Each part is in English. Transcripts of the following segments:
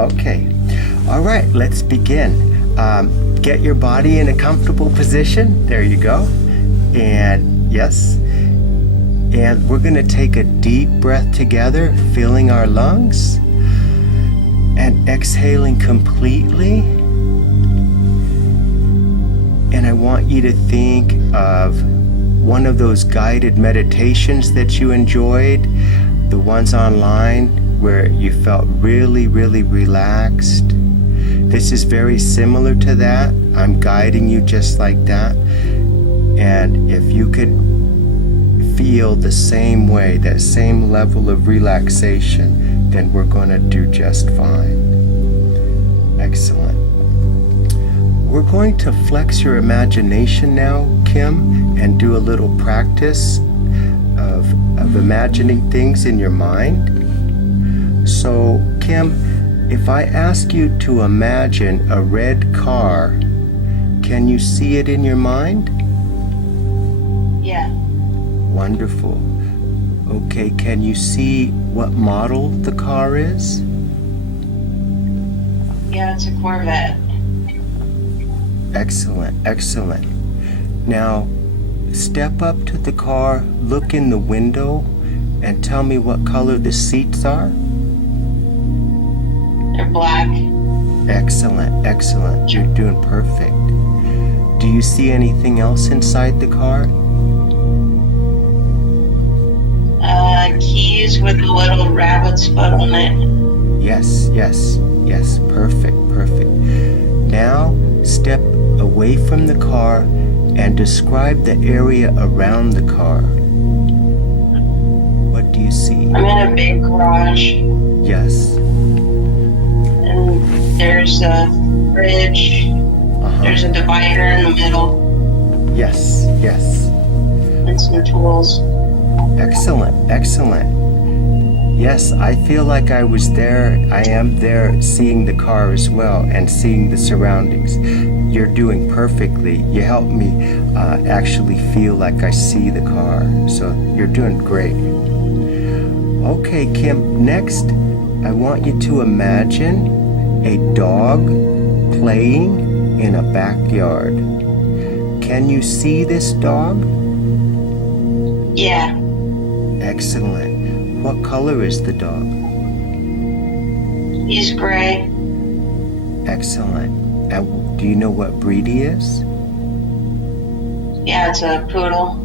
Okay. All right, let's begin. Get your body in a comfortable position. There you go. And yes. And we're going to take a deep breath together, filling our lungs and exhaling completely. And I want you to think of one of those guided meditations that you enjoyed, the ones online where you felt really, really relaxed. This is very similar to that. I'm guiding you just like that. And if you could feel the same way, that same level of relaxation, then we're going to do just fine. Excellent. We're going to flex your imagination now, Kim, and do a little practice of imagining things in your mind. So, Kim, if I ask you to imagine a red car, can you see it in your mind? Yeah. Wonderful. Okay, can you see what model the car is? Yeah, it's a Corvette. Excellent, excellent. Now, step up to the car, look in the window, and tell me what color the seats are. They're black. Excellent, excellent. You're doing perfect. Do you see anything else inside the car? Keys with a little rabbit's foot on it. Yes, yes, yes. Perfect, perfect. Now, step away from the car and describe the area around the car. What do you see? I'm in a big garage, Yes. and there's a bridge. There's a divider in the middle, Yes, yes. and some tools. Excellent, excellent. Yes, I feel like I was there. I am there seeing the car as well and seeing the surroundings. You're doing perfectly. You help me actually feel like I see the car. So you're doing great. Okay, Kim, next I want you to imagine a dog playing in a backyard. Can you see this dog? Yeah. Excellent. What color is the dog? He's gray. Excellent. And do you know what breed he is? Yeah, it's a poodle.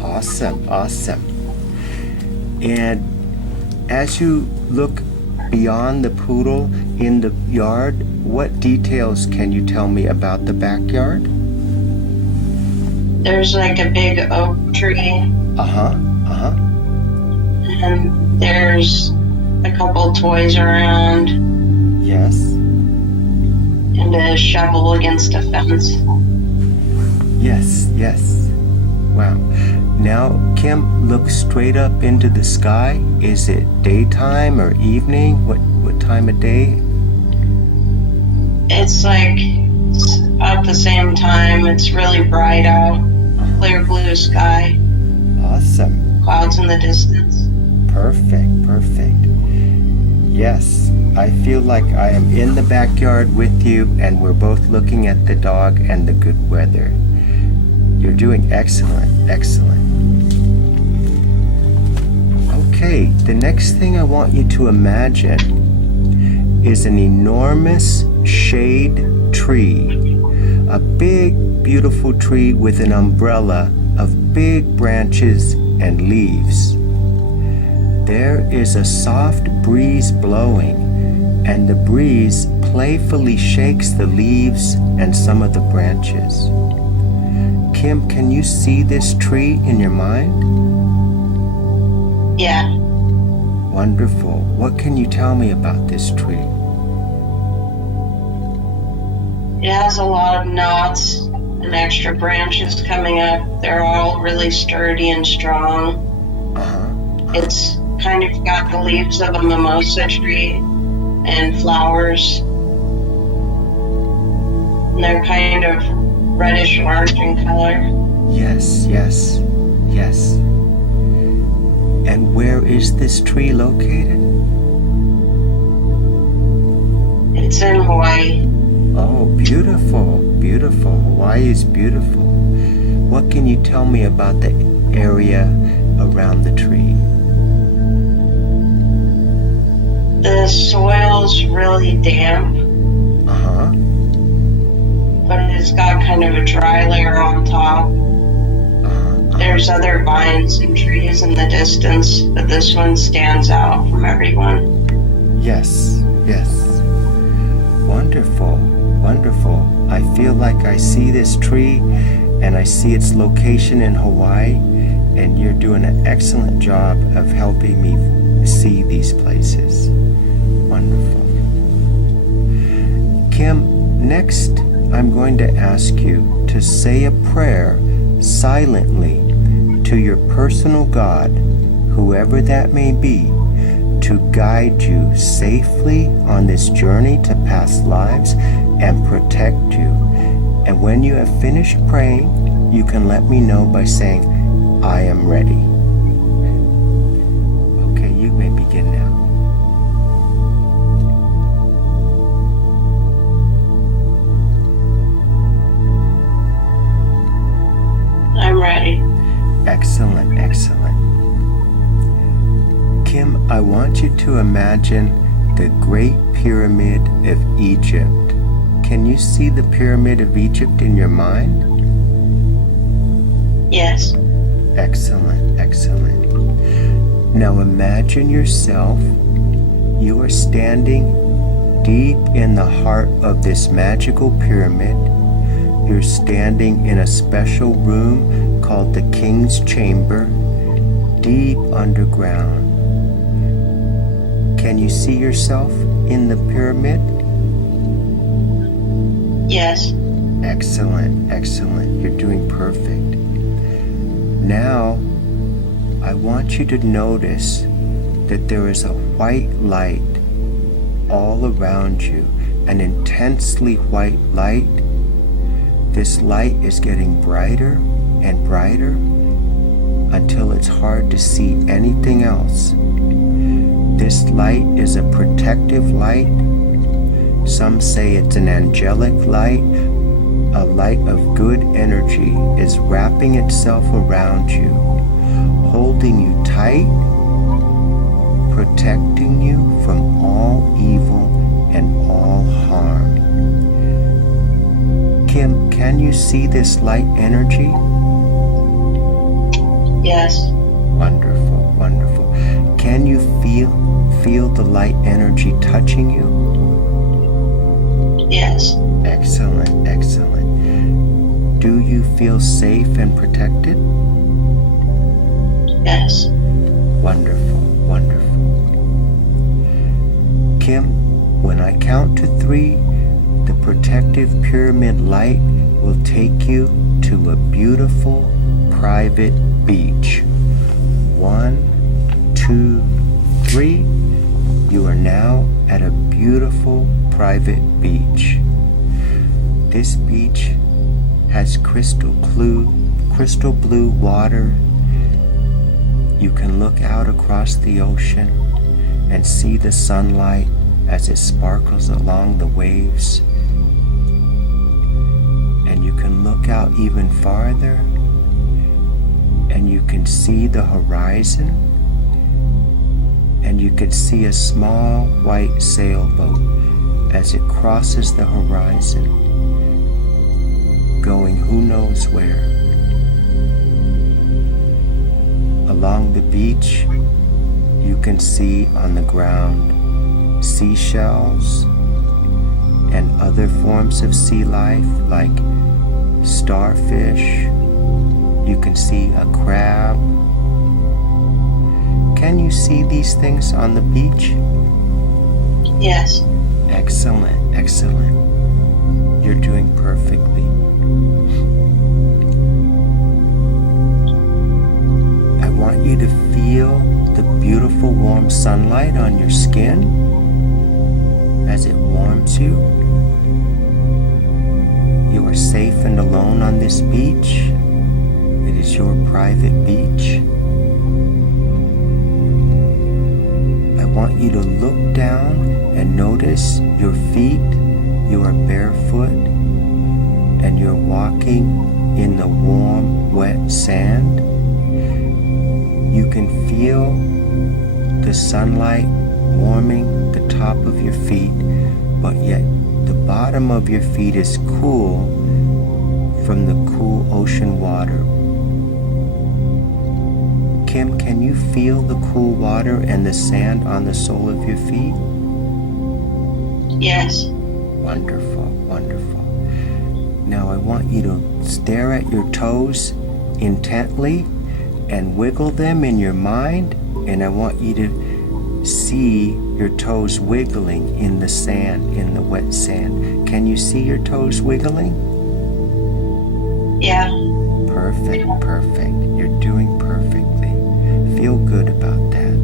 Awesome, awesome. And as you look beyond the poodle in the yard, what details can you tell me about the backyard? There's like a big oak tree, Uh-huh, uh-huh. and there's a couple toys around, Yes. and a shovel against a fence. Yes, yes. Wow. Now, Kim, look straight up into the sky. Is it daytime or evening? What time of day? It's like it's about the same time. It's really bright out, clear blue sky, Awesome. clouds in the distance. Perfect, perfect. Yes, I feel like I am in the backyard with you and we're both looking at the dog and the good weather. You're doing excellent, excellent. Okay, the next thing I want you to imagine is an enormous shade tree. A big, beautiful tree with an umbrella of big branches and leaves. There is a soft breeze blowing, and the breeze playfully shakes the leaves and some of the branches. Kim, can you see this tree in your mind? Yeah. Wonderful. What can you tell me about this tree? It has a lot of knots and extra branches coming up. They're all really sturdy and strong. It's kind of got the leaves of a mimosa tree and flowers. And they're kind of reddish orange in color. Yes, yes, yes. And where is this tree located? It's in Hawaii. Oh, beautiful, beautiful. Hawaii is beautiful. What can you tell me about the area around the tree? The soil's really damp, Uh-huh. but it's got kind of a dry layer on top. There's other vines and trees in the distance, but this one stands out from everyone. Yes, yes. Wonderful, wonderful. I feel like I see this tree and I see its location in Hawaii, and you're doing an excellent job of helping me see these places. Wonderful. Kim, next I'm going to ask you to say a prayer silently to your personal God, whoever that may be, to guide you safely on this journey to past lives and protect you. And when you have finished praying, you can let me know by saying, I am ready. Okay, you may begin now. I'm ready. Excellent, excellent. Kim, I want you to imagine the Great Pyramid of Egypt. Can you see the Pyramid of Egypt in your mind? Yes. Excellent, excellent. Now imagine yourself, you are standing deep in the heart of this magical pyramid. You're standing in a special room called the King's Chamber, deep underground. Can you see yourself in the pyramid? Yes. Excellent, excellent. You're doing perfect. Now, I want you to notice that there is a white light all around you, an intensely white light. This light is getting brighter and brighter until it's hard to see anything else. This light is a protective light. Some say it's an angelic light. A light of good energy is wrapping itself around you, holding you tight, protecting you from all evil and all harm. Kim, can you see this light energy? Yes. Wonderful, wonderful. Can you feel the light energy touching you? Yes. Excellent, excellent. Do you feel safe and protected? Yes. Wonderful, wonderful. Kim, when I count to 3, the protective pyramid light will take you to a beautiful private beach. 1, 2, 3. You are now at a beautiful private beach. This beach has crystal blue water. You can look out across the ocean and see the sunlight as it sparkles along the waves. And you can look out even farther and you can see the horizon, and you can see a small white sailboat as it crosses the horizon, going who knows where. Along the beach, you can see on the ground seashells and other forms of sea life like starfish. You can see a crab. Can you see these things on the beach? Yes. Excellent, excellent. You're doing perfectly. I want you to feel the beautiful warm sunlight on your skin as it warms you. You are safe and alone on this beach. It is your private beach. I want you to look down and notice your feet. You are barefoot and you're walking in the warm, wet sand. You can feel the sunlight warming the top of your feet, but yet the bottom of your feet is cool from the cool ocean water. Kim, can you feel the cool water and the sand on the sole of your feet? Yes. Wonderful, wonderful. Now I want you to stare at your toes intently and wiggle them in your mind, and I want you to see your toes wiggling in the sand, in the wet sand. Can you see your toes wiggling? Yeah. Perfect, perfect. You're doing perfectly. Feel good about that.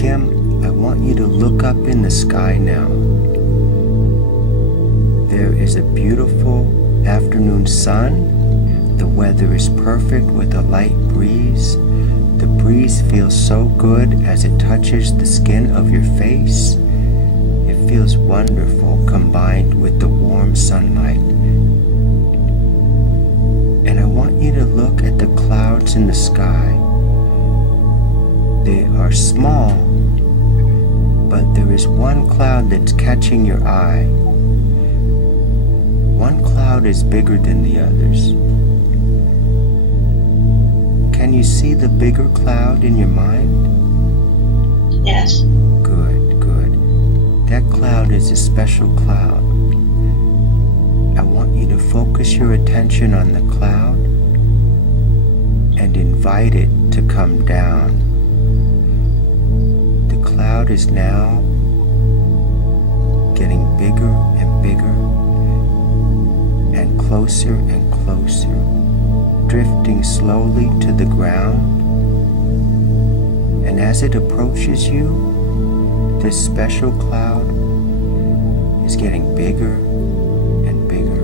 Kim, I want you to look up in the sky now. There is a beautiful afternoon sun. The weather is perfect with a light breeze. The breeze feels so good as it touches the skin of your face. It feels wonderful combined with the warm sunlight. And I want you to look at the clouds in the sky. They are small, but there is one cloud that's catching your eye. One cloud is bigger than the others. Can you see the bigger cloud in your mind? Yes. Good, good. That cloud is a special cloud. I want you to focus your attention on the cloud and invite it to come down. The cloud is now getting bigger and bigger and closer, drifting slowly to the ground. And as it approaches you, this special cloud is getting bigger and bigger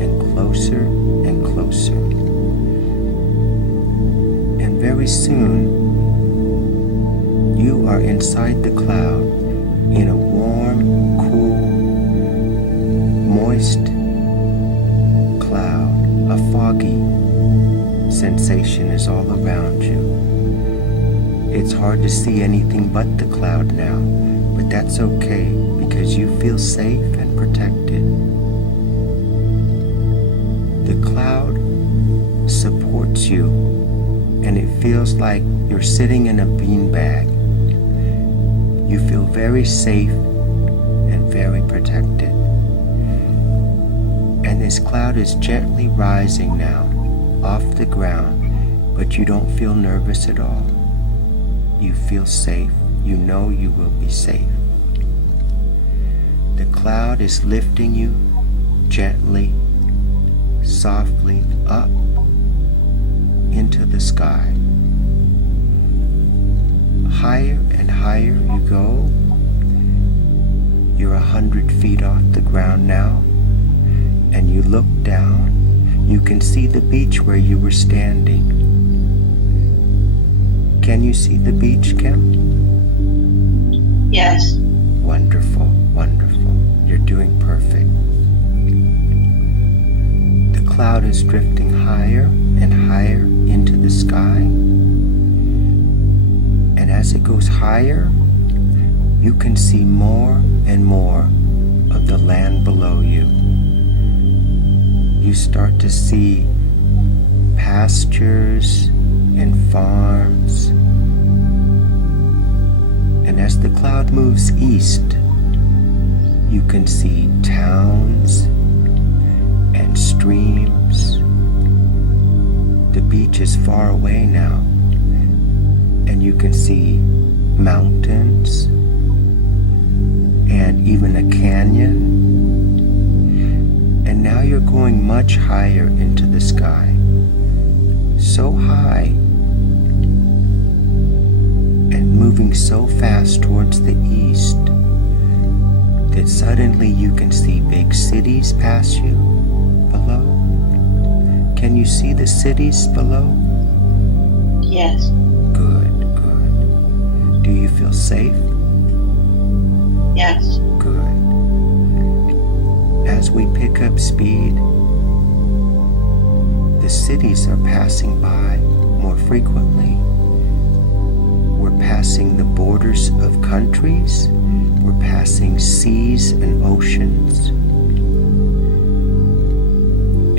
and closer and closer. And very soon, you are inside the cloud in a warm, cool, moist cloud. A foggy sensation is all around you. It's hard to see anything but the cloud now, but that's okay because you feel safe and protected. The cloud supports you, and it feels like you're sitting in a beanbag. You feel very safe and very protected. And this cloud is gently rising now off the ground, but you don't feel nervous at all. You feel safe. You know you will be safe. The cloud is lifting you gently, softly up into the sky. Higher and higher you go. You're 100 feet off the ground now, and you look down. You can see the beach where you were standing. Can you see the beach, Kim? Yes. Wonderful, wonderful. You're doing perfect. The cloud is drifting higher and higher into the sky. And as it goes higher, you can see more and more of the land below you. You start to see pastures and farms. And as the cloud moves east, you can see towns and streams. The beach is far away now, and you can see mountains and even a canyon. And now you're going much higher into the sky, so high and moving so fast towards the east that suddenly you can see big cities pass you below. Can you see the cities below? Yes. Good, good. you feel safe? Yes. Good. As we pick up speed, the cities are passing by more frequently. We're passing the borders of countries. We're passing seas and oceans.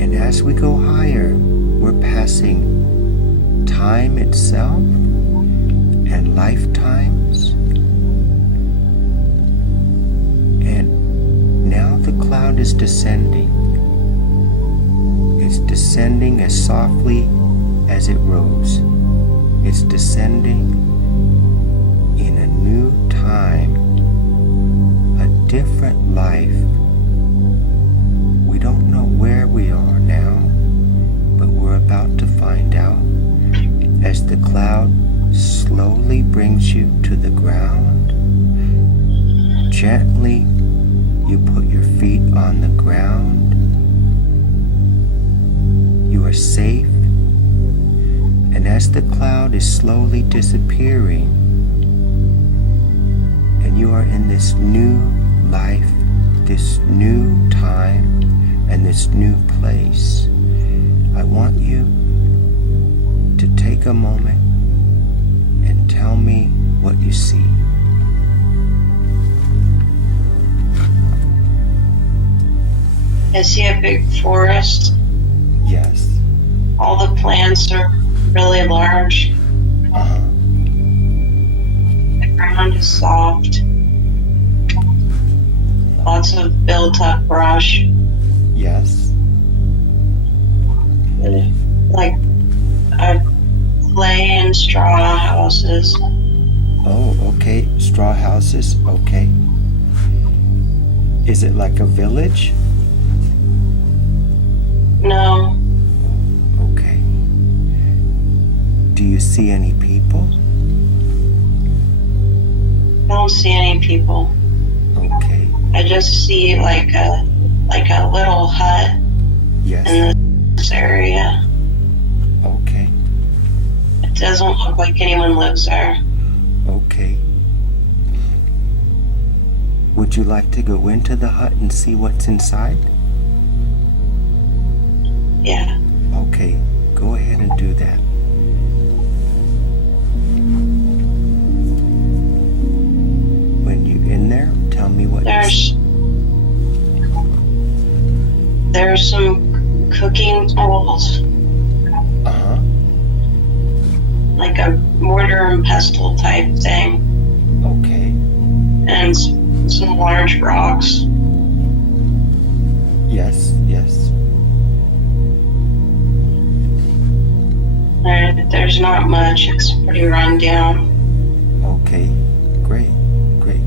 And as we go higher, we're passing time itself and lifetimes. And now the cloud is descending. It's descending as softly as it rose. It's descending in a new time, a different life. We don't know where we are now, but we're about to find out as the cloud slowly brings you to the ground. Gently, you put your feet on the ground. You are safe, and as the cloud is slowly disappearing, and you are in this new life, this new time, and this new place, I want you to take a moment and tell me what you see. I see a big forest. Yes. All the plants are really large. Uh-huh. The ground is soft. Lots of built-up brush. Yes. Like clay and straw houses. Oh, okay. Straw houses. Okay. Is it like a village? No, Okay. Do you see any people? I don't see any people. Okay. I just see like a little hut Yes. in this area. Okay. It doesn't look like anyone lives there. Okay. Would you like to go into the hut and see what's inside? Yeah. Okay, go ahead and do that. When you're in there, tell me what you see. There's some cooking tools, Uh-huh. like a mortar and pestle type thing, Okay. and some large rocks. Yes, yes. There's not much. It's pretty run down. Okay, great, great.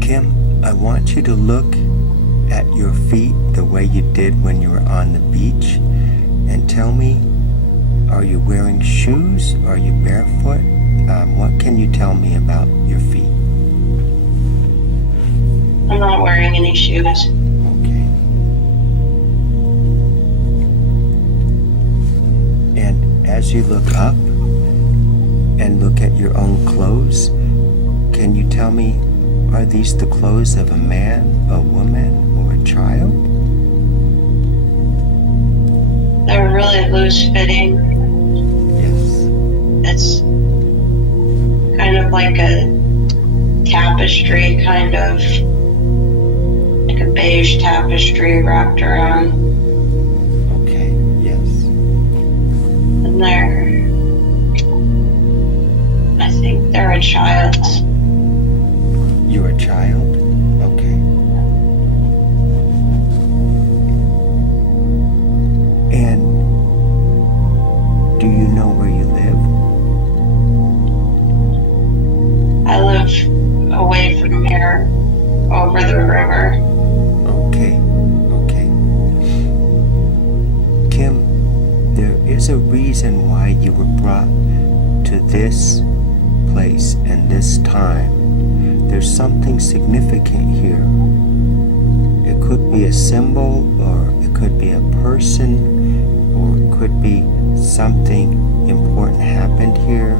Kim, I want you to look at your feet the way you did when you were on the beach and tell me, are you wearing shoes? Are you barefoot? What can you tell me about your feet? I'm not wearing any shoes. Okay. And as you look up and look at your own clothes, can you tell me, are these the clothes of a man, a woman, or a child? They're really loose fitting. Yes. It's kind of like a tapestry, kind of like a beige tapestry wrapped around. Okay, yes. And I think they're a child's. You're a child? Okay. And do you know where you live? I live away from here, over the river. Okay, okay. Kim, there is a reason why you were brought to this place and this time. There's something significant here. It could be a symbol, or it could be a person, or it could be something important happened here.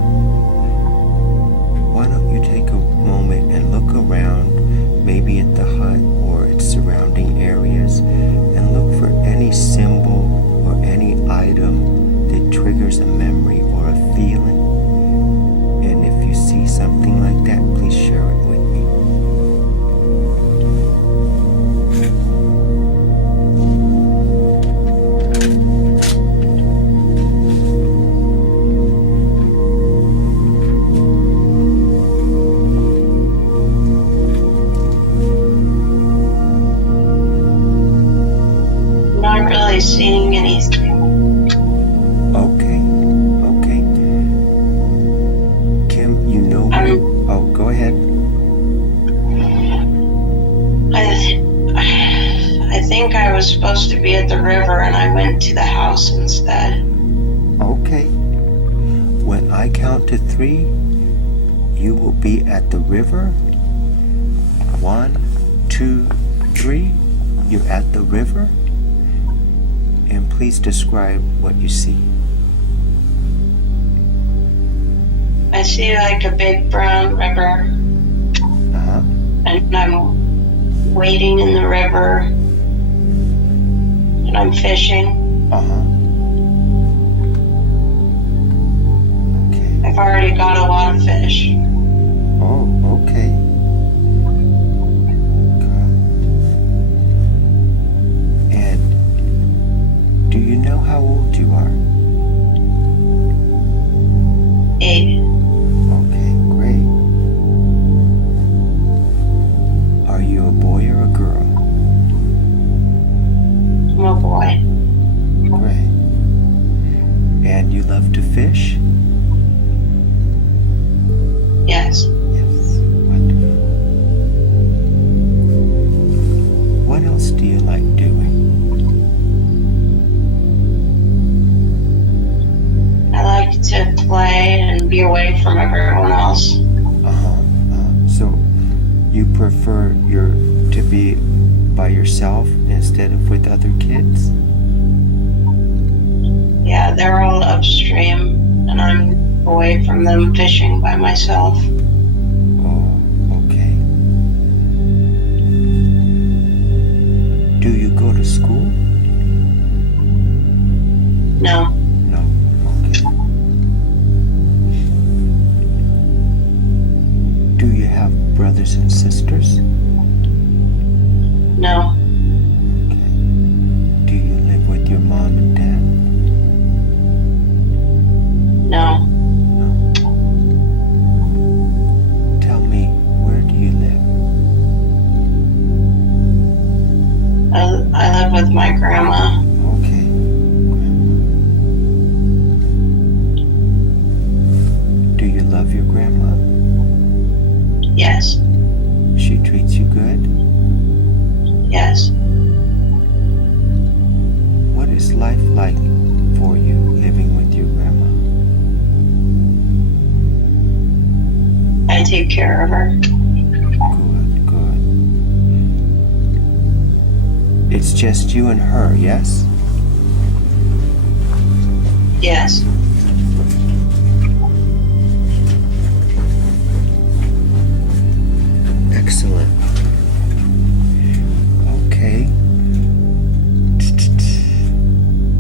really seeing anything. Okay. Kim, you know where... Oh, go ahead. I think I was supposed to be at the river and I went to the house instead. Okay. When I count to 3, you will be at the river. 1, 2, 3. You're at the river. And please describe what you see. I see like a big brown river. Uh-huh. And I'm wading in the river. And I'm fishing. Uh-huh. Okay. I've already got a lot of fish. Oh, okay. Good. And do you know how old you are? 8. Okay, great. Are you a boy or a girl? I'm a boy. Great. And you love to fish? Yes. Yes. Wonderful. What else do you like doing? I like to play and be away from everyone else. So you prefer to be by yourself instead of with other kids? Yeah, they're all upstream and I'm away from them fishing by myself. Oh, okay. Do you go to school? No. No. Okay. Do you have brothers and sisters? No. Okay. Do you live with your mom and dad? No. Tell me, where do you live? I live with my grandma. Okay. Do you love your grandma? Yes. She treats you good? Yes. What is life like for you living with your grandma? I take care of her. Good. It's just you and her, yes? Yes. Excellent. Okay.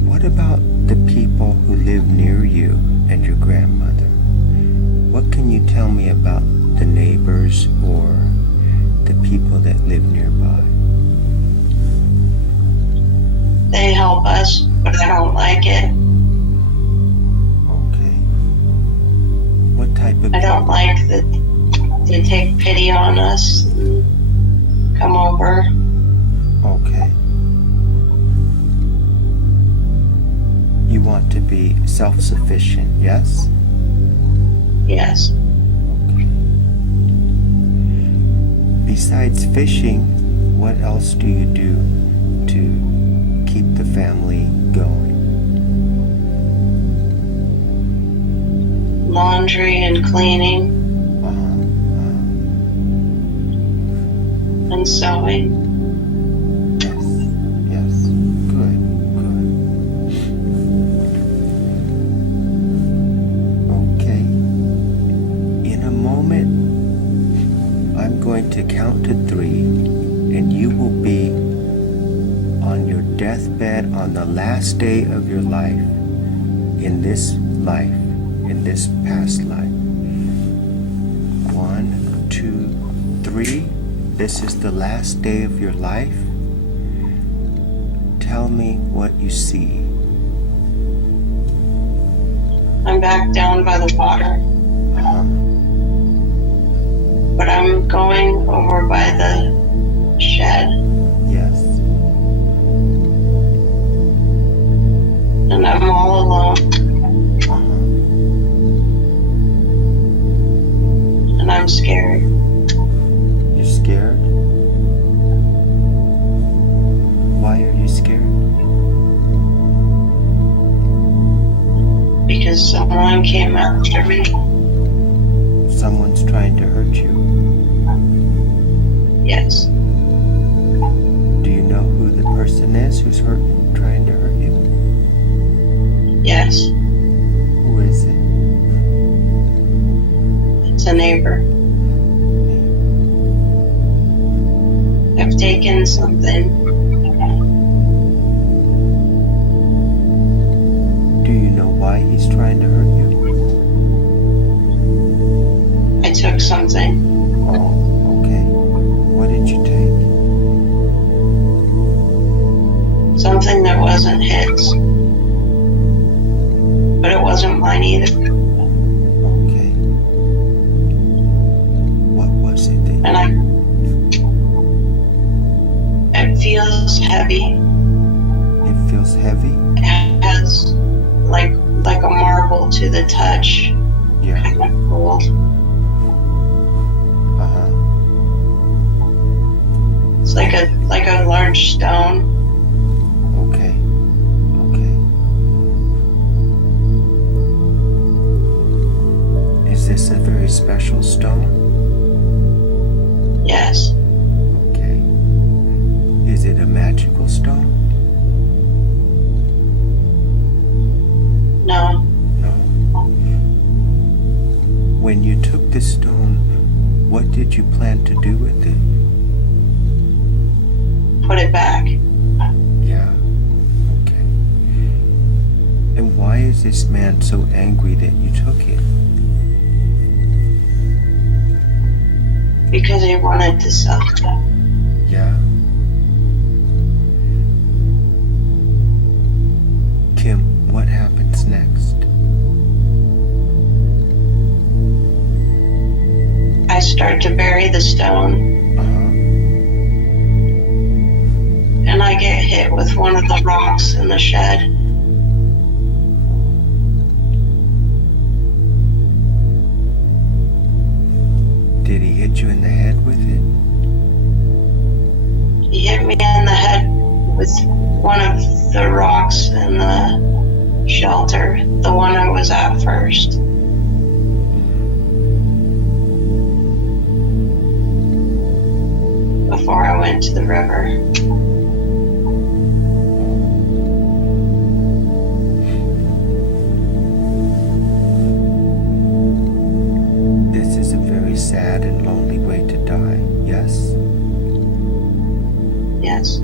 What about the people who live near you and your grandmother? What can you tell me about the neighbors or the people that live nearby? They help us, but I don't like it. Okay. What type of I don't like that they take pity on us and come over. Okay. You want to be self-sufficient, yes? Yes. Okay. Besides fishing, what else do you do to keep the family going? Laundry and cleaning and sewing. Yes. Good. Okay. In a moment, I'm going to count to 3, and you will be on your deathbed on the last day of your life, in this past life. 1, 2, 3. This is the last day of your life. Tell me what you see. I'm back down by the water. But I'm going over by the shed. Yes. I'm scared. You're scared? Why are you scared? Because someone came after me. Someone's trying to hurt you. Yes. Do you know who the person is who's trying to hurt you? Yes. Who is it? It's a neighbor. I've taken something. Do you know why he's trying to hurt you? I took something. Oh, okay. What did you take? Something that wasn't his. But it wasn't mine either. Okay. What was it that And it feels heavy. It feels heavy? It has like a marble to the touch. Yeah. Kind of cold. Uh-huh. It's like a large stone. Okay. Okay. Is this a very special stone? Yes. Okay. Is it a magical stone? No. No. When you took this stone, what did you plan to do with it? Put it back. Yeah. Okay. And why is this man so angry that you took it? Because he wanted to sell it. Yeah. Kim, what happens next? I start to bury the stone, Uh-huh. and I get hit with one of the rocks in the shed. Did he hit you in the head with it? He hit me in the head with one of the rocks in the shelter, the one I was at first. Before I went to the river. This is a very sad and lonely way to die, yes? Yes.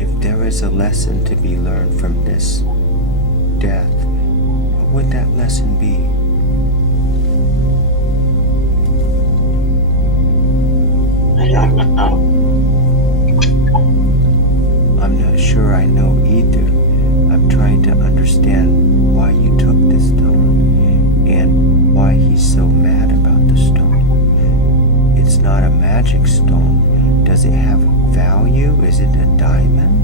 If there is a lesson to be learned from this death, what would that lesson be? I don't know. I'm not sure I know either. I'm trying to understand why you took this stone and why he's so mad about the stone. It's not a magic stone. Does it have value? Is it a diamond?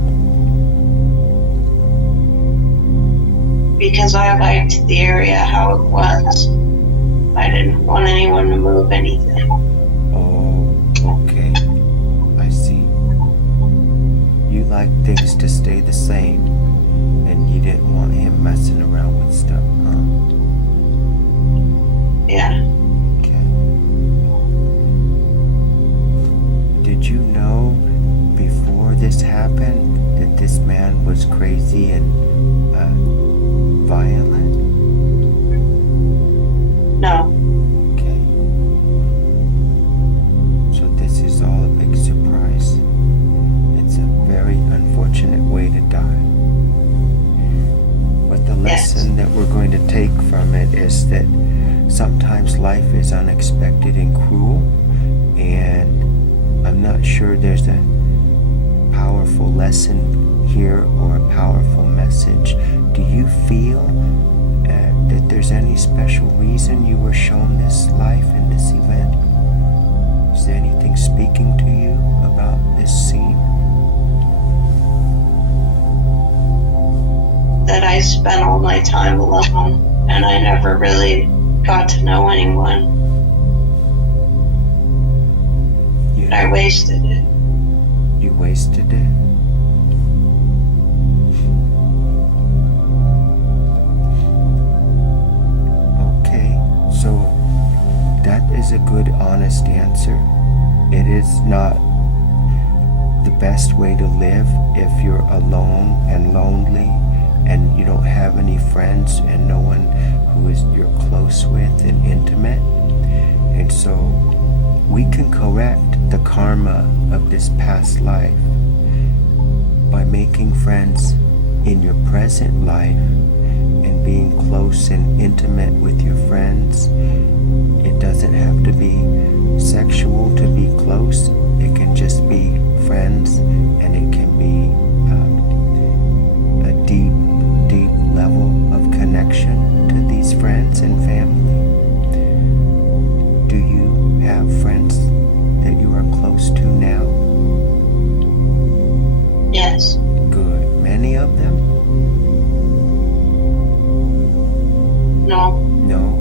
Because I liked the area how it was. I didn't want anyone to move anything. Oh, okay. I see. You like things to stay the same, and you didn't want him messing around with stuff, huh? Yeah. Okay. Did you know before this happened that this man was crazy and violent? No. Okay. So this is all a big surprise. It's a very unfortunate way to die. But the lesson that we're going to take from it is that sometimes life is unexpected and cruel, and I'm not sure there's a powerful lesson here or a powerful message. Do you feel that there's any special reason you were shown this life and this event? Is there anything speaking to you about this scene? That I spent all my time alone and I never really got to know anyone. I wasted it. You wasted it? Okay, so that is a good, honest answer. It is not the best way to live if you're alone and lonely and you don't have any friends and no one who is you're close with and intimate. And so we can correct the karma of this past life by making friends in your present life and being close and intimate with your friends. It doesn't have to be sexual to be close. It can just be friends, and it can be a deep, deep level of connection to these friends and family. Do you have friends that you are close to now? Yes. Good. Many of them? No. No?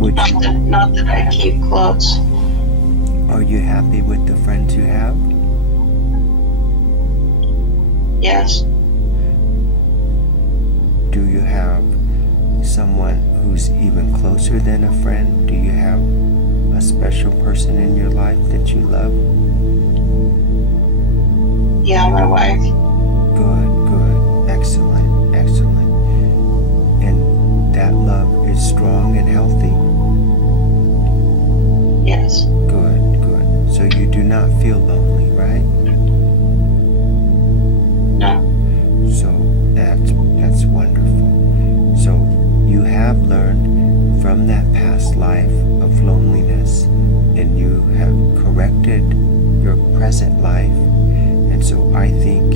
Would you, Not that I keep close. are you happy with the friends you have? Yes. Do you have someone who's even closer than a friend? Do you have a special person in your life that you love? Yeah, my wife. Good, good. Excellent, excellent. And that love is strong and healthy? Yes. Good, good. So you do not feel lonely, right? No. So that's wonderful. So you have learned from that past life of loneliness, and you have corrected your present life. And so I think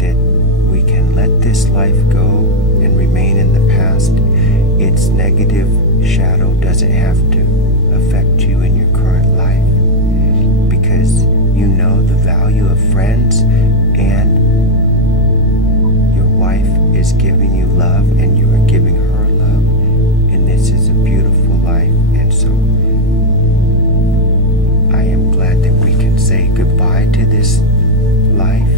that we can let this life go and remain in the past. Its negative shadow doesn't have to affect you in your current life, because you know the value of friends, and your wife is giving you love and you are giving her love, and this is a beautiful life. And so I am glad that we can say goodbye to this life.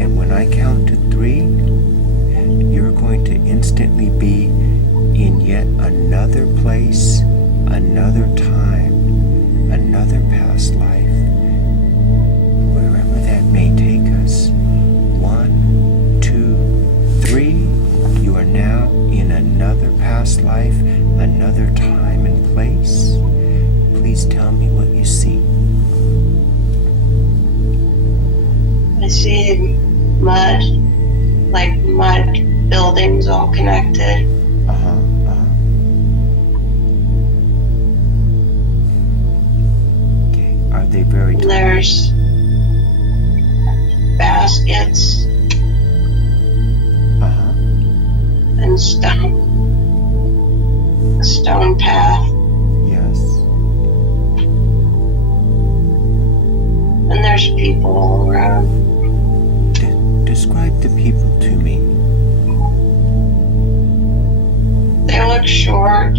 And when I count to 3, you're going to instantly be in yet another place, another time, another past life, wherever that may take us. 1, 2, 3, you are now in another past life, another time and place. Please tell me what you see. I see mud, like mud buildings all connected. Okay, are they very tall? There's baskets and stone. A stone path. Yes. And there's people all around. Describe the people to me. They look short.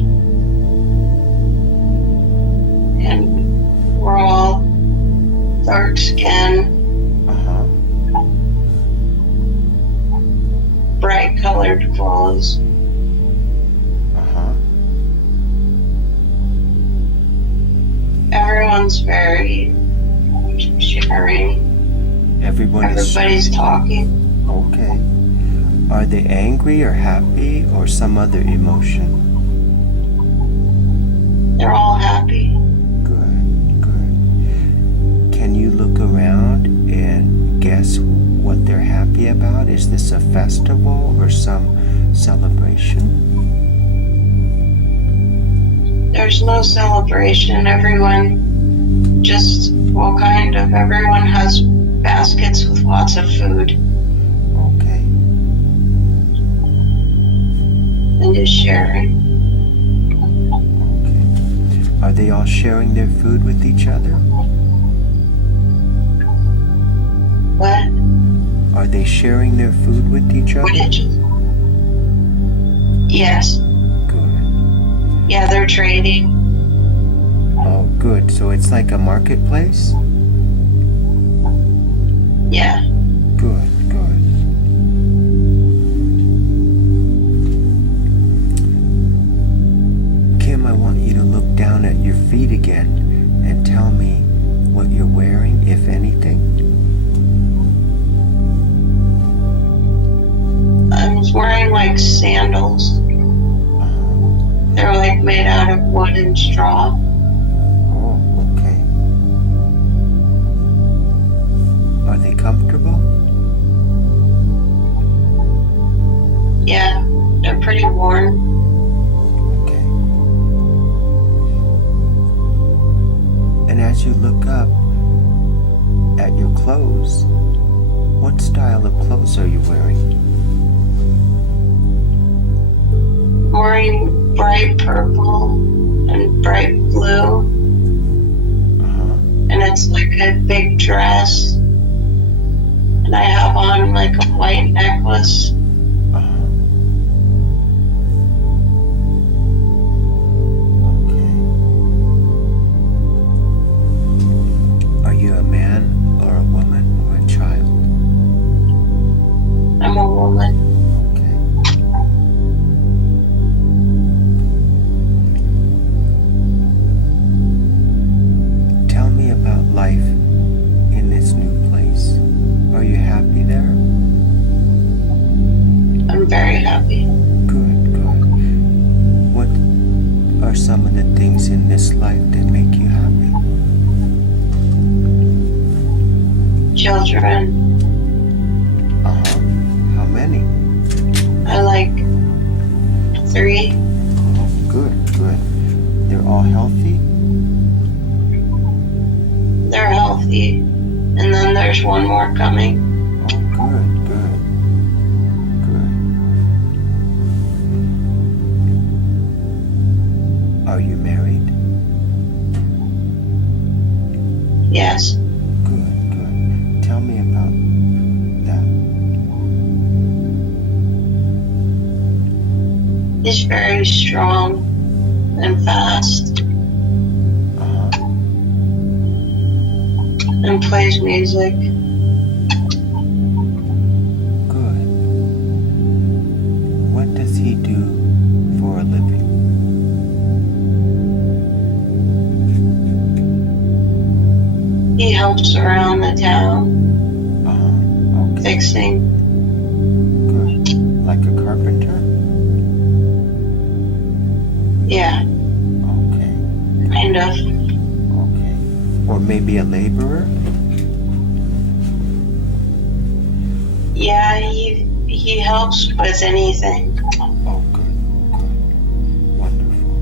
And we're all dark skin, bright colored clothes. Everyone's very sharing. Everybody's talking. Okay. Are they angry or happy or some other emotion? They're all happy. Good, good. Can you look around and guess what they're happy about? Is this a festival or some celebration? There's no celebration. Everyone just, well, kind of. Everyone has baskets with lots of food. Okay. And is sharing. Okay. Are they all sharing their food with each other? What? Are they sharing their food with each other? What did you? Yes. Good. Yeah, they're trading. Oh, good. So it's like a marketplace? Yeah. Good, good. Kim, I want you to look down at your feet again and tell me what you're wearing, if anything. I was wearing like sandals. They're like made out of wood and straw. Oh, okay. Are they comfortable? Yeah, they're pretty worn. Okay. And as you look up at your clothes, what style of clothes are you wearing? I'm wearing bright purple and bright blue. And it's like a big dress. And I have on like a white necklace. Okay. Are you a man or a woman or a child? I'm a woman. Okay. Tell me about life in this new place. Are you happy there? I'm very happy. Good, good. What are some of the things in this life that make you happy? Children. How many? I like 3. Good, good. They're all healthy? They're healthy. And then there's one more coming. Oh, good, good. Good. Are you married? Yes. Good, good. Tell me about that. He's very strong and fast and plays music. Good. What does he do for a living? He helps around the town Okay. fixing. Good. Like a carpenter? Yeah, Okay. kind of. Okay. Or maybe a laborer? Yeah, he helps with anything. Oh, good, good. Wonderful.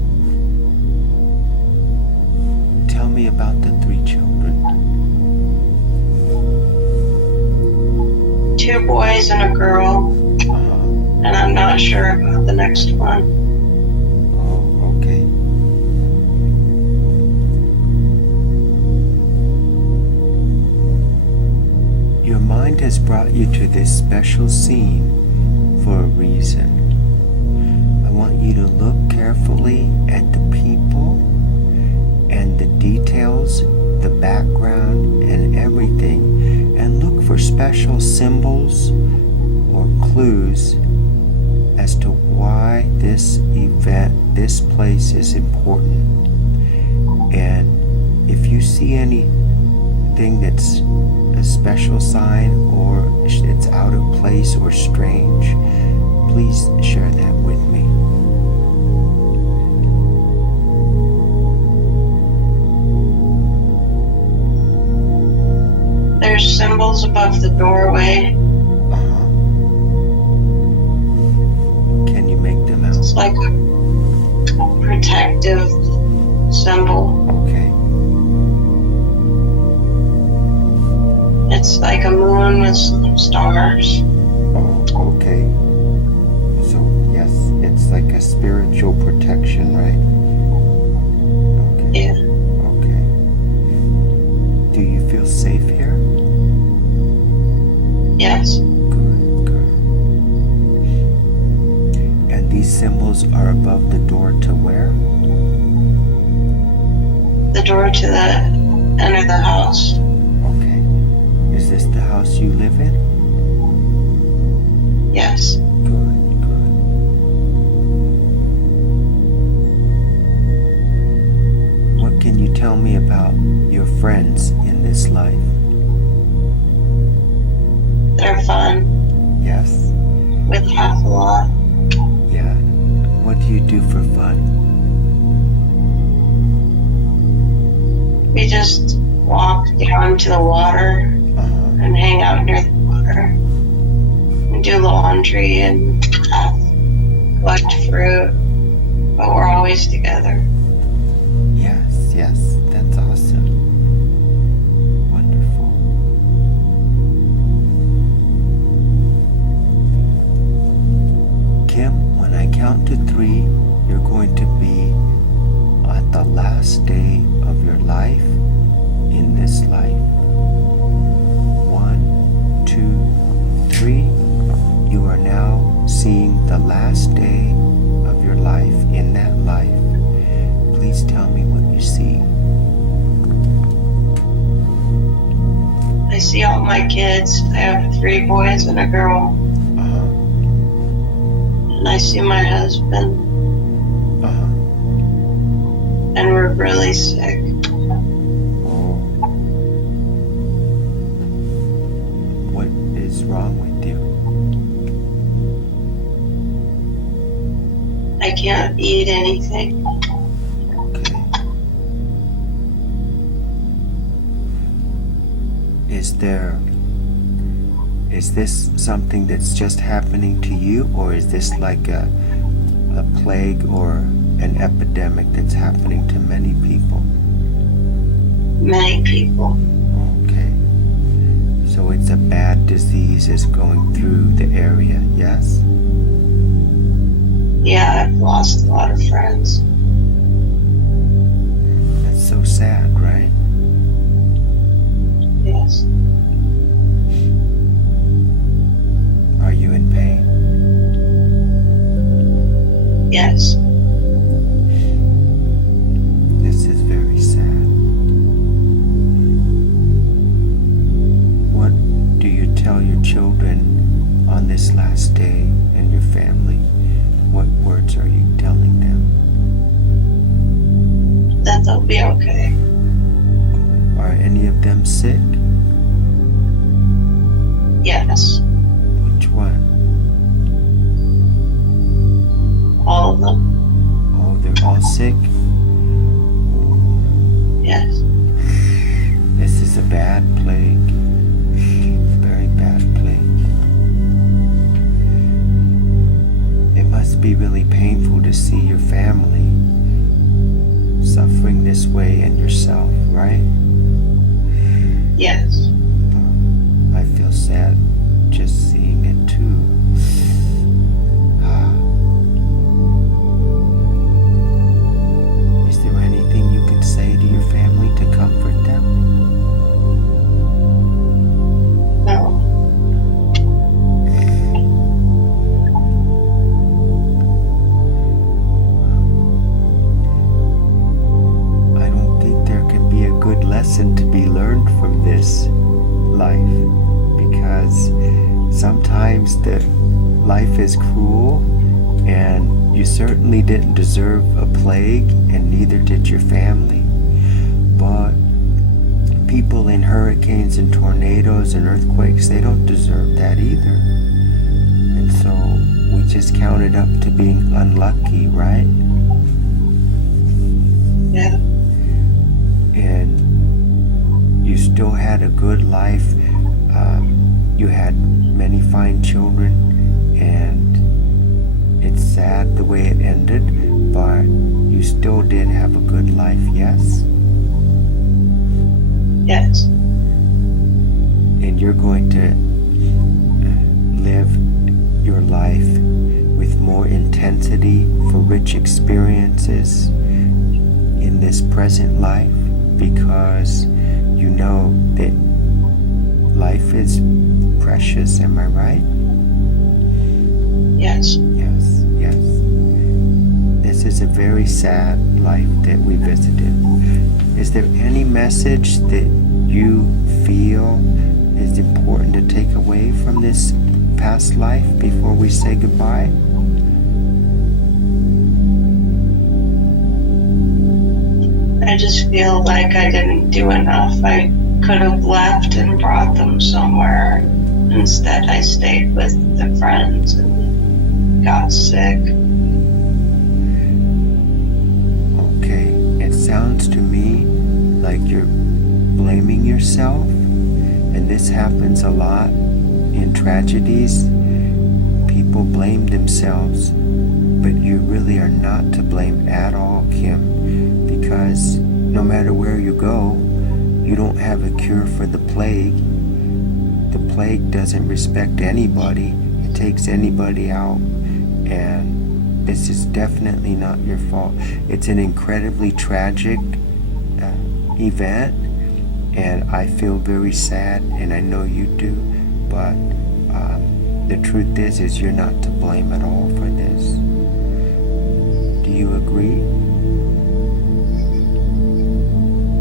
Tell me about the 3 children. 2 boys and a girl. And I'm not sure about the next one. Oh, okay. Your mind has brought you to this special scene for a reason. I want you to look carefully at the people and the details, the background, and everything, and look for special symbols or clues as to why this event, this place is important. And if you see anything that's a special sign or it's out of place or strange, please share that with me. There's symbols above the doorway. Can you make them out? It's like a protective symbol. Okay. It's like a moon with some stars. Oh, okay. So, yes, it's like a spiritual protection, right? Okay. Yeah. Okay. Do you feel safe here? Yes. Good, good. And these symbols candles are above the door to where? The door to the end of the house. Okay. Is this the house you live in? Yes. Good, good. What can you tell me about your friends in this life? They're fun. Yes? We laugh a lot. Yeah. What do you do for fun? We just walk down to the water and hang out near the water. And do laundry and collect fruit. But we're always together. Yes, yes. That's awesome. Wonderful. Kim, when I count to 3, you're going to be at the last day of your life in this life. 1, 2, 3. You are now seeing the last day of your life in that life. Please tell me what you see. I see all my kids. I have 3 boys and a girl. And I see my husband. And we're really sick. Oh. What is wrong with you? I can't eat anything. Okay. Is this something that's just happening to you, or is this like a plague or an epidemic that's happening to many people? Many people. Okay. So it's a bad disease is going through the area, yes? Yeah, I've lost a lot of friends. That's so sad, right? Yes. Are you in pain? Yes. This is very sad. What do you tell your children on this last day and your family? What words are you telling them? That they'll be okay. Are any of them sick? Yes. Which one? All of them. Oh, they're all sick? Yes. This is a bad plague. Very bad plague. It must be really painful to see your family suffering this way and yourself, right? Yes. I feel sad just seeing it too. Is there anything you can say to your family to comfort them? No. I don't think there can be a good lesson to be learned from this life, because sometimes the life is cruel, and you certainly didn't deserve a plague, and neither did your family. But people in hurricanes and tornadoes and earthquakes, they don't deserve that either. And so we just count it up to being unlucky, right? Yeah. And you still had a good life. You had many fine children, and it's sad the way it ended, but you still did have a good life, yes? Yes. And you're going to live your life with more intensity for rich experiences in this present life, because you know that life is precious, am I right? Yes. Yes, yes. this is a very sad life that we visited. Is there any message that you feel is important to take away from this past life before we say goodbye? I just feel like I didn't do enough. I could have left and brought them somewhere. Instead, I stayed with the friends and got sick. Okay, it sounds to me like you're blaming yourself, and this happens a lot in tragedies. People blame themselves, but you really are not to blame at all, Kim, because no matter where you go, you don't have a cure for the plague. The plague doesn't respect anybody. It takes anybody out, and this is definitely not your fault. It's an incredibly tragic event, and I feel very sad, and I know you do, but the truth is you're not to blame at all for this. Do you agree?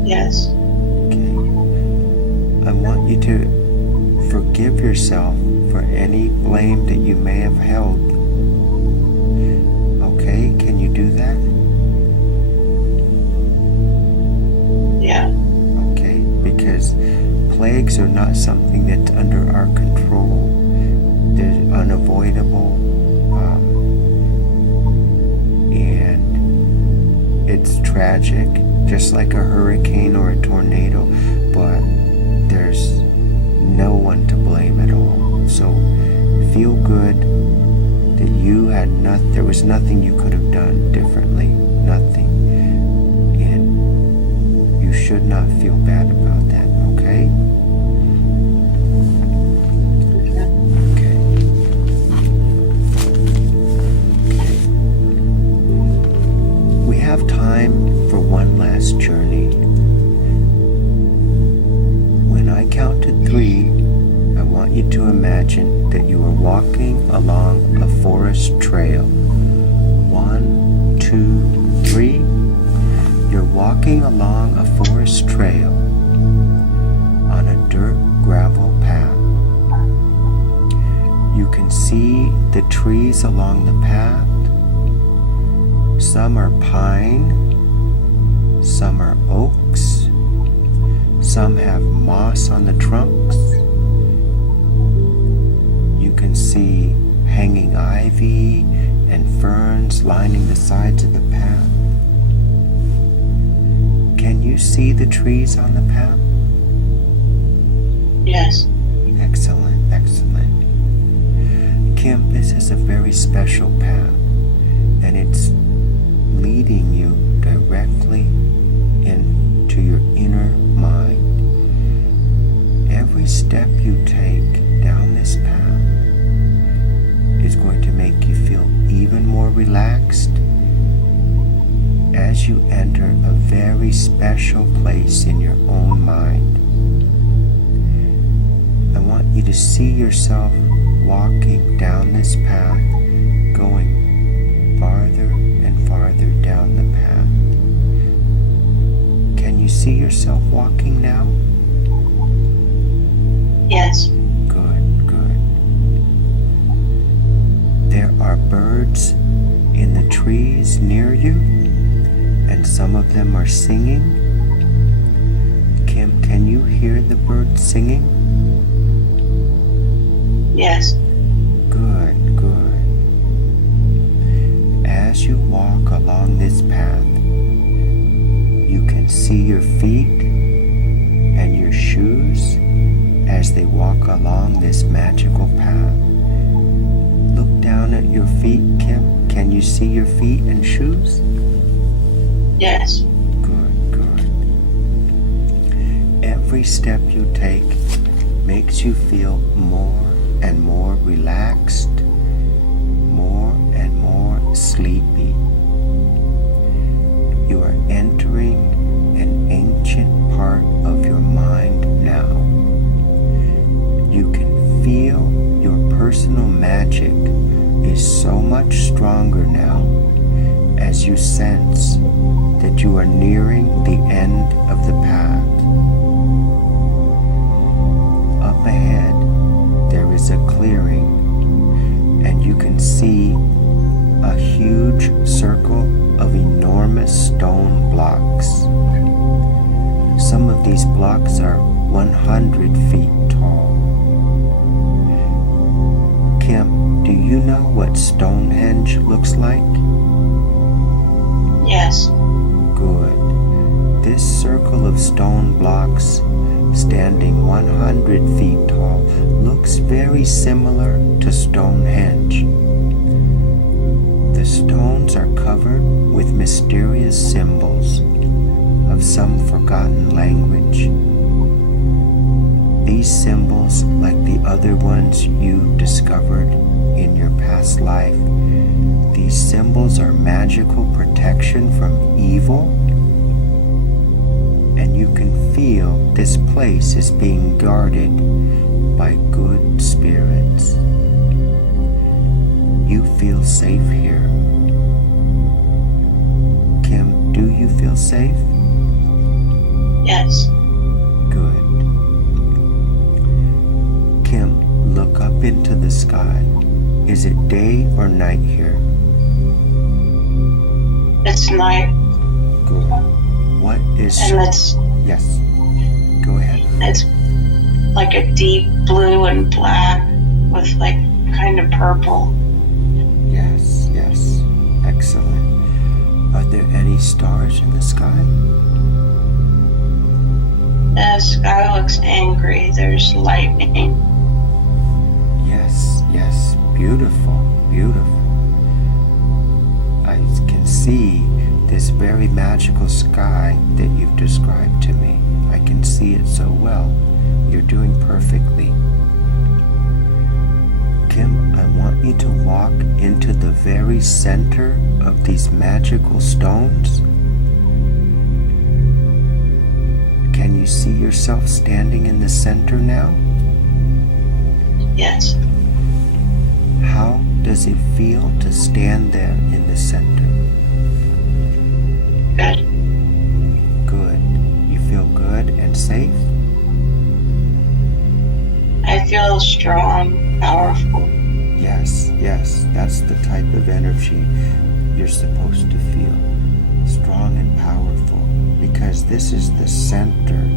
Yes. Okay. I want you to forgive yourself for any blame that you may have held. Okay, can you do that? Yeah. Okay, because plagues are not something that's under our control. They're unavoidable, and it's tragic, just like a hurricane or a tornado, but there's no one to blame at all. So feel good that you had there was nothing you could have done differently, nothing, and you should not feel bad about that, okay? Okay. We have time for one last journey. When I count to 3, I want you to imagine that you are walking along a forest trail. 1, 2, 3. You're walking along a forest trail on a dirt gravel path. You can see the trees along the path. Some are pine, some are oaks, some have moss on the trunks. You can see hanging ivy and ferns lining the sides of the path. Can you see the trees on the path? Yes. Excellent, excellent. Kim, this is a very special path, and it's leading you directly into your inner mind. Every step you take down this path is going to make you feel even more relaxed as you enter a very special place in your own mind. I want you to see yourself walking down this path, going farther and farther down the path. Can you see yourself walking now? Yes. Good, good. There are birds in the trees near you, and some of them are singing. Kim, can you hear the birds singing? Yes. Good, good. As you walk along this path, you can see your feet and your shoes as they walk along this magical path. Look down at your feet, Kim. Can you see your feet and shoes? Yes. Good, good. Every step you take makes you feel more and more relaxed, more and more sleepy. You are entering an ancient part of your mind now. You can feel your personal magic is so much stronger now as you sense that you are nearing the end of the path. Up ahead, there is a clearing, and you can see a huge circle of enormous stone blocks. Some of these blocks are 100 feet tall. Kim, do you know what Stonehenge looks like? Yes. Good. This circle of stone blocks, standing 100 feet tall, looks very similar to Stonehenge. The stones are covered with mysterious symbols of some forgotten language. These symbols, like the other ones you discovered in your past life, these symbols are magical protection from evil, and you can feel this place is being guarded by good spirits. You feel safe here. Kim, do you feel safe? Yes. Good. Kim, look up into the sky. Is it day or night here? It's night. Good. What is... And it's Yes. Go ahead. it's like a deep blue and black with like kind of purple. Yes, yes. Excellent. Are there any stars in the sky? The sky looks angry. There's lightning. Yes, yes. Beautiful, beautiful. I can see this very magical sky that you've described to me. I can see it so well. You're doing perfectly. Kim, I want you to walk into the very center of these magical stones. Can you see yourself standing in the center now? Yes. How does it feel to stand there in the center? Good. Good. You feel good and safe? I feel strong, powerful. Yes, yes. That's the type of energy you're supposed to feel. Strong and powerful. Because this is the center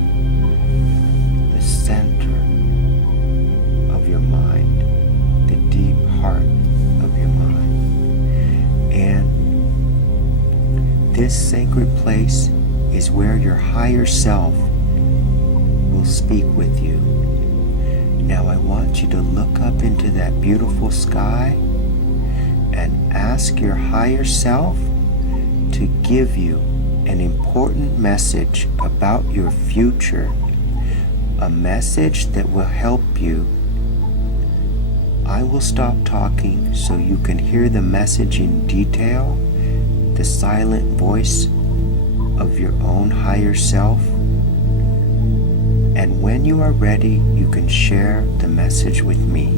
of your mind, the deep heart of your mind. And this sacred place is where your higher self will speak with you. Now I want you to look up into that beautiful sky and ask your higher self to give you an important message about your future, a message that will help you. I will stop talking so you can hear the message in detail, the silent voice of your own higher self. And when you are ready, you can share the message with me.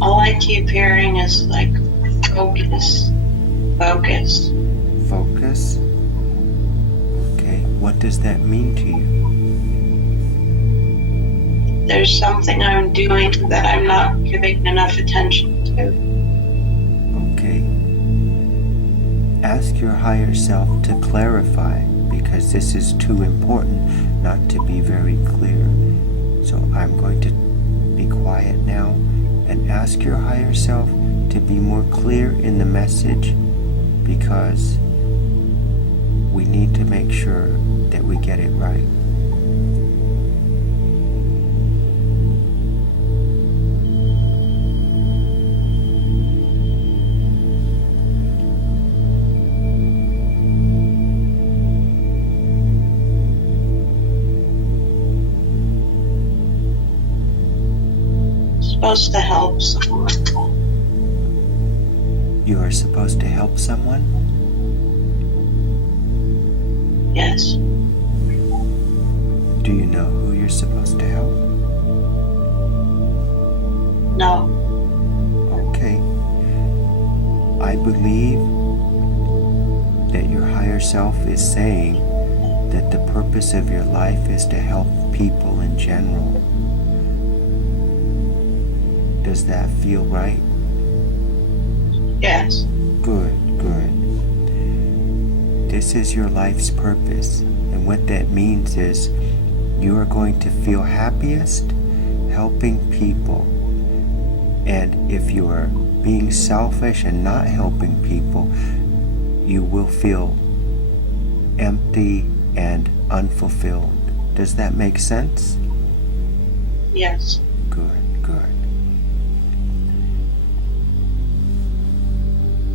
All I keep hearing is like focus, focus. Focus. Okay, what does that mean to you? There's something I'm doing that I'm not giving enough attention to. Okay. Ask your higher self to clarify, because this is too important not to be very clear. So I'm going to be quiet now and ask your higher self to be more clear in the message, because we need to make sure that we get it right. Supposed to help someone. You are supposed to help someone? Yes. Do you know who you're supposed to help? No. Okay. I believe that your higher self is saying that the purpose of your life is to help people in general. Does that feel right? Yes. Good, good. This is your life's purpose, and what that means is you are going to feel happiest helping people. And if you are being selfish and not helping people, you will feel empty and unfulfilled. Does that make sense? Yes. Good, good.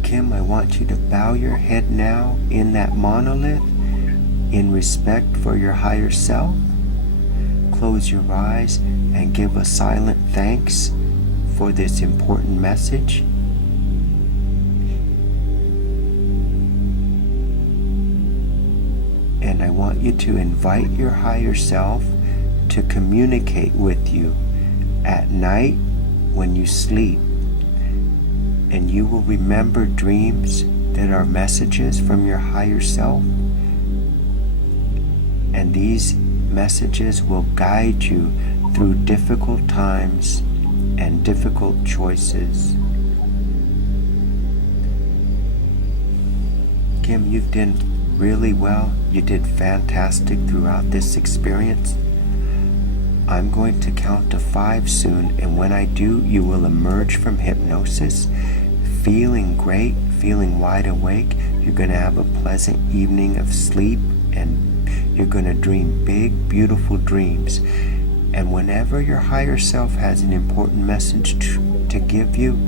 Kim, I want you to bow your head now in that monolith in respect for your higher self. Close your eyes and give a silent thanks for this important message. And I want you to invite your higher self to communicate with you at night when you sleep. And you will remember dreams that are messages from your higher self. And these messages will guide you through difficult times and difficult choices. Kim, you've done really well. You did fantastic throughout this experience. I'm going to count to 5 soon, and when I do, you will emerge from hypnosis feeling great, feeling wide awake. You're going to have a pleasant evening of sleep, and you're going to dream big, beautiful dreams. And whenever your higher self has an important message to give you,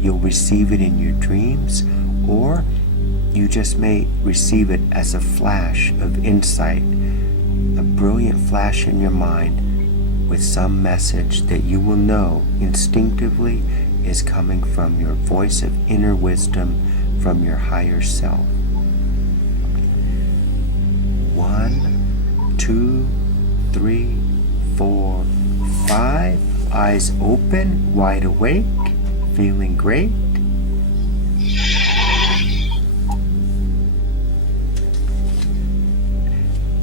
you'll receive it in your dreams, or you just may receive it as a flash of insight, a brilliant flash in your mind with some message that you will know instinctively is coming from your voice of inner wisdom from your higher self. 1, 2, 3, 4, 5. Eyes open, wide awake, feeling great.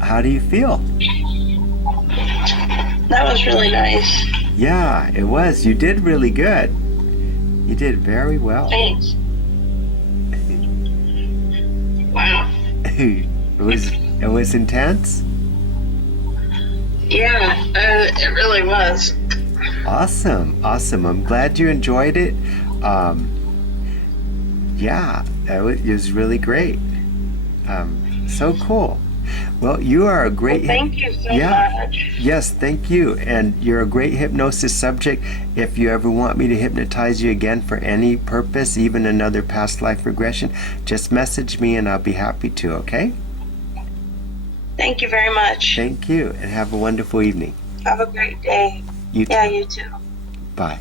How do you feel? That was really nice. Yeah, it was. You did really good. You did very well. Thanks. Wow. It was intense. Yeah, it really was. Awesome. I'm glad you enjoyed it. Yeah, it was really great. So cool. Well, you are a great... Well, thank you so much. Yes, thank you. And you're a great hypnosis subject. If you ever want me to hypnotize you again for any purpose, even another past life regression, just message me and I'll be happy to, okay? Thank you very much. Thank you, and have a wonderful evening. Have a great day. You too. Yeah, you too. Bye.